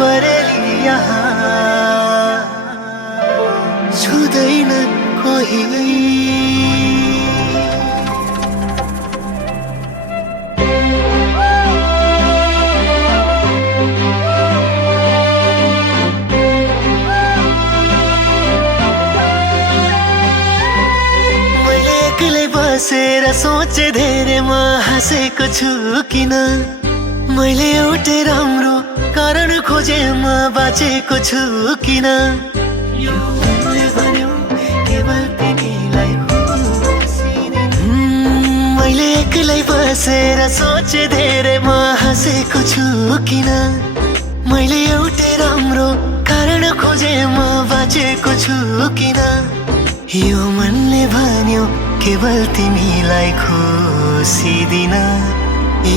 परेली यहाँ छुँदैनन् कोही। बसेर सोचे धेरै म हाँसेको छु किन, मैले एउटै राम्रो कारण खोजे म बाँचेको छु किन। यो मनले भन्यो केवल तिमीलाई खुसी दिनु। मैले एक्लै बसेर सोचे धेरै म हाँसेको छु किन, मैले एउटै राम्रो कारण खोजे म बाँचेको छु किन। यो मनले भन्यो केवल तिमीलाई खुसी दिन,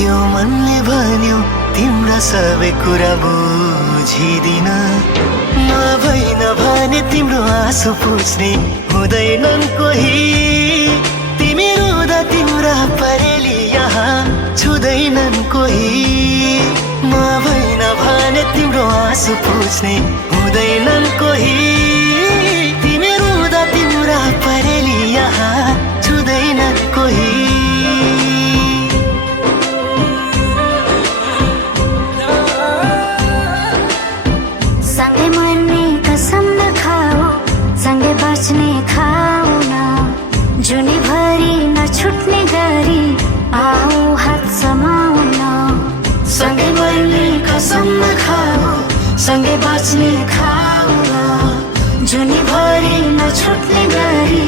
यो मनले भन्यो तिम्रो सबै कुरा बुझिदिन। म भइन भने तिम्रो आँसु पुछ्ने हुँदैनन् कोही, तिमी रुँदा तिम्रा परेली यहाँ छुँदैनन् कोही। म भइन भने तिम्रो आँसु पुछ्ने हुँदैनन् कोही, तिमी रुँदा तिम्रा परेली यहाँ छुँदैनन् कोही। सँगै मर्ने कसम नखाऊ, सँगै बाँच्ने खाऊ न, जुनीभरि नछुट्ने गरी आऊ हात समाउन। सँगै मर्ने कसम नखाऊ, सँगै बाँच्ने खाऊ न, जुनीभरि नछुट्ने गरी